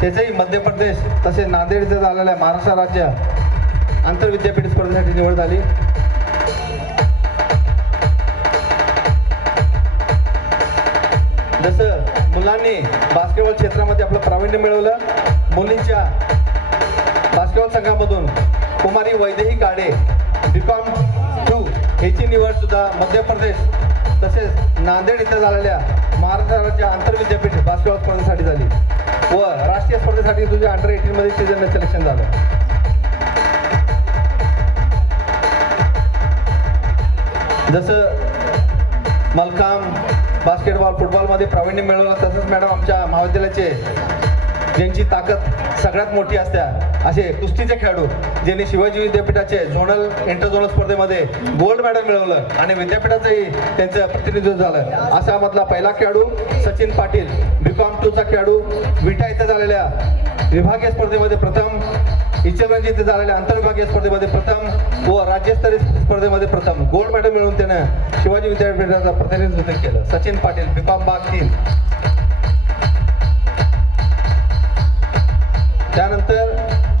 त्याचंही मध्य प्रदेश तसेच नांदेड इथं झालेल्या महाराष्ट्र राज्य आंतरविद्यापीठ स्पर्धेसाठी निवड झाली. जसं मुलांनी बास्केटबॉल क्षेत्रामध्ये आपलं प्रावीण्य मिळवलं, मुलींच्या बास्केटबॉल संघामधून कुमारी वैदेही काळे BCom 2 ह्याची निवड सुद्धा मध्य प्रदेश तसेच नांदेड इथं झालेल्या महाराष्ट्र राज्य आंतरविद्यापीठ बास्केटबॉल स्पर्धेसाठी झाली व राष्ट्रीय स्पर्धेसाठी तुझ्या अंडर-18 मध्ये तिचं सिलेक्शन झालं. जसं मलखांब बास्केटबॉल फुटबॉलमध्ये प्रावीण्य मिळवलं, तसंच मॅडम आमच्या महाविद्यालयाचे ज्यांची ताकद सगळ्यात मोठी असते असे कुस्तीचे खेळाडू ज्यांनी शिवाजी विद्यापीठाचे झोनल इंटर झोनल स्पर्धेमध्ये गोल्ड मेडल मिळवलं आणि विद्यापीठाचंही त्यांचं प्रतिनिधित्व झालं. अशा मधला पहिला खेळाडू सचिन पाटील, BCom 2 चा खेळाडू, विटा इथे झालेल्या विभागीय स्पर्धेमध्ये प्रथम, इचलकरंजी इथे झालेल्या आंतरविभागीय स्पर्धेमध्ये प्रथम व राज्यस्तरीय स्पर्धेमध्ये प्रथम गोल्ड मेडल मिळवून त्यानं शिवाजी विद्यापीठाचं प्रतिनिधित्व केलं. सचिन पाटील BCom भाग 3. त्यानंतर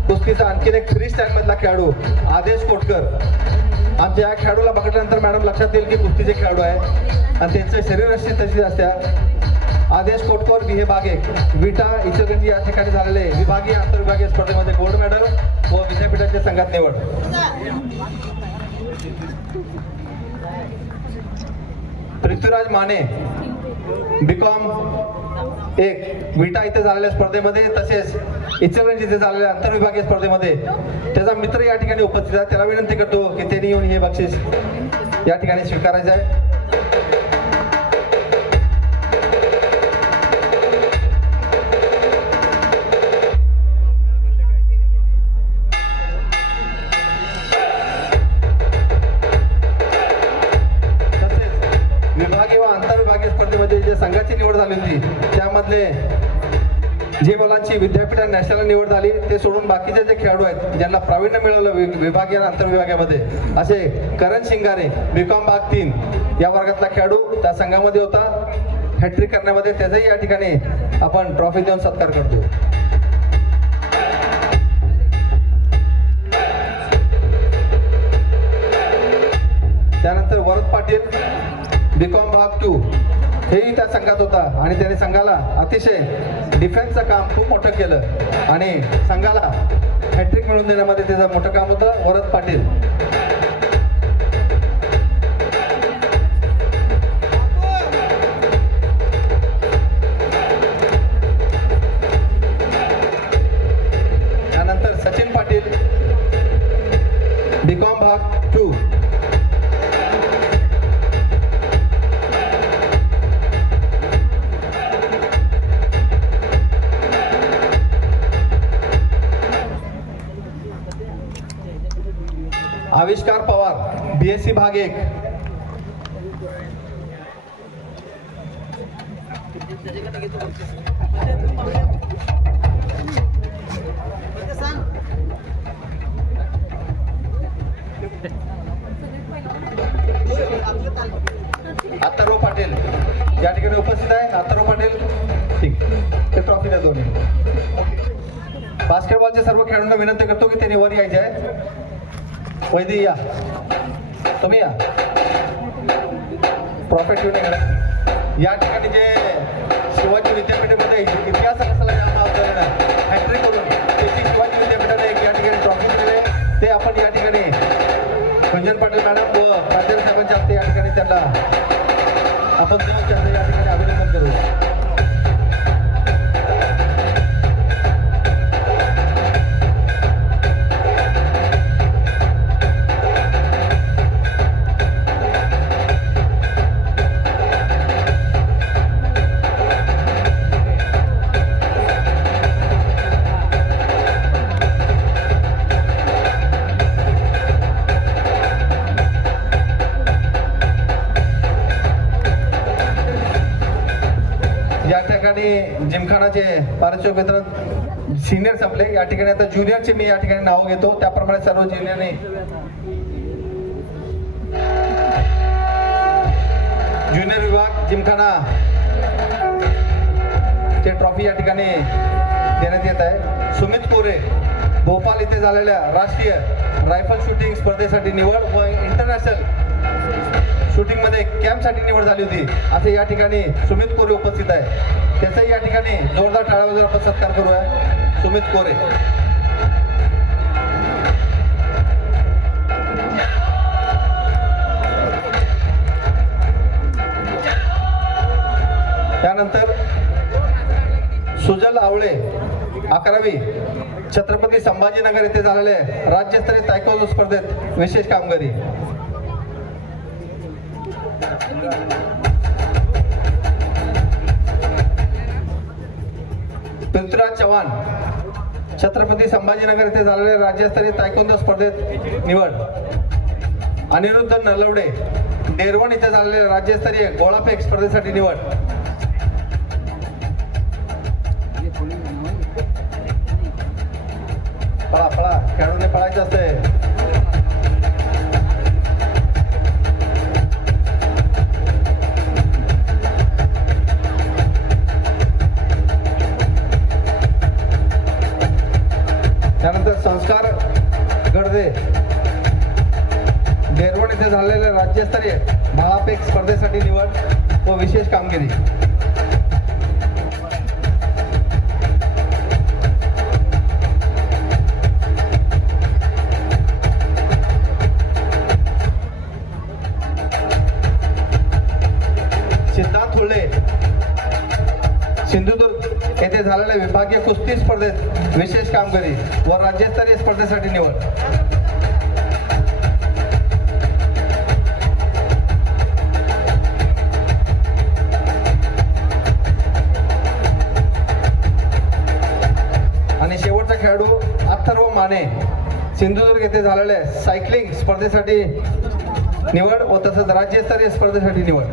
कुस्तीचा आणखीन एक फ्री स्टाईल मधला खेळाडू आदेश कोटकर. आमच्या या खेळाडूला बघितल्यानंतर मॅडम लक्षात येईल की कुस्तीचे खेळाडू आहे आणि त्यांचं शरीरयष्टी तशी असते. आदेश कोटकर हे भाग 1 विटा इचलकरंजी या ठिकाणी झालेले विभागीय आंतरविभागीय स्पर्धेमध्ये गोल्ड मेडल व विद्यापीठाच्या संघात निवड. पृथ्वीराज माने BCom 1 विटा इथे झालेल्या स्पर्धेमध्ये तसेच इचलकरंजी इथे झालेल्या आंतरविभागीय स्पर्धेमध्ये त्याचा मित्र या ठिकाणी उपस्थित आहे. त्याला विनंती करतो की त्यांनी येऊन हे बक्षीस या ठिकाणी स्वीकारायचं आहे. स्पर्धेमध्ये जे संघाची निवड झाली होती त्यामधले जे मुलांची विद्यापीठ आणि नॅशनल निवड झाली ते सोडून बाकीचे जे खेळाडू आहेत ज्यांना प्रावीण्य मिळवलं विभागीय आणि आंतरविभागामध्ये असे करण शिंगारे BCom भाग 3 या वर्गातला खेळाडू त्या संघामध्ये होता. हॅट्रिक करण्यामध्ये त्याचाही या ठिकाणी आपण ट्रॉफी देऊन सत्कार करतो. त्यानंतर वरद पाटील BCom भाग 2 हेही त्या संघात होता आणि त्याने संघाला अतिशय डिफेन्सचं काम खूप मोठं केलं आणि संघाला हॅट्रिक मिळवून देण्यामध्ये त्याचं मोठं काम होतं. वरद पाटील. त्यानंतर सचिन पाटील BCom भाग 2. आविष्कार पवार BSc भाग 1. अथर्व पाटील या ठिकाणी उपस्थित आहे. अथर्व पाटील ठीक ते ट्रॉफी द्या दोन्ही. बास्केटबॉलचे सर्व खेळाडूंना विनंती करतो की त्यांनी वर यायचे आहेत. वैदी या, तुम्ही या. प्रॉफिट या ठिकाणी जे शिवाजी विद्यापीठामध्ये इतिहास असला हॅट्रिक करून त्याची शिवाजी विद्यापीठाने एक या ठिकाणी ट्रॉफी दिलेली आहे. ते आपण या ठिकाणी कुंजन पाटील मॅडम व प्राचार्य साहेबांच्या हस्ते या ठिकाणी त्यांना आपण या ठिकाणी अभिनंदन करू. जिमखानाचे पारितोषिक वितरण सिनियर संपले. या ठिकाणी आता ज्युनियरचे मी या ठिकाणी नाव घेतो. त्याप्रमाणे सर्व ज्युनियरने ज्युनियर विभाग जिमखाना ते ट्रॉफी या ठिकाणी देण्यात येत आहे. सुमित कोरे भोपाळ येथे झालेल्या राष्ट्रीय रायफल शूटिंग स्पर्धेसाठी निवड व इंटरनॅशनल शूटिंगमध्ये कॅम्पसाठी निवड झाली होती असे या ठिकाणी सुमित कोरे उपस्थित आहे. त्याचाही या ठिकाणी जोरदार टाळ्या वाजवून आपण सत्कार करूया सुमित कोरे. त्यानंतर सुजल आवळे 11वी छत्रपती संभाजीनगर येथे झालेले राज्यस्तरीय तायक्वांदो स्पर्धेत विशेष कामगिरी. पृथ्वीराज चव्हाण छत्रपती संभाजीनगर येथे झालेल्या राज्यस्तरीय तायक्वांदो स्पर्धेत निवड. अनिरुद्ध नलवडे डेरवण येथे झालेल्या राज्यस्तरीय गोळाफेक स्पर्धेसाठी निवड. पळा पळा खेळाडूने पळायचं असते. त्यानंतर संस्कार गडदे डेरवण येथे झालेल्या राज्यस्तरीय भालाफेक स्पर्धेसाठी निवड व विशेष कामगिरी. सिद्धार्थ हुल्ले सिंधुदुर्ग येथे झालेल्या विभागीय कुस्ती स्पर्धेत विशेष कामगिरी व राज्यस्तरीय स्पर्धेसाठी निवड. आणि शेवटचा खेळाडू अथर्व माने सिंधुदुर्ग येथे झालेल्या सायकलिंग स्पर्धेसाठी निवड व तसंच राज्यस्तरीय स्पर्धेसाठी निवड.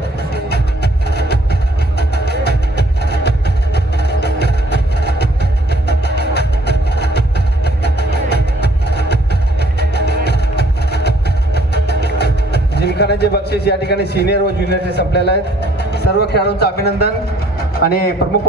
जिमखान्याचे बक्षीस या ठिकाणी सिनियर व ज्युनियरचे संपलेले आहेत. सर्व खेळाडूंचं अभिनंदन आणि प्रमुख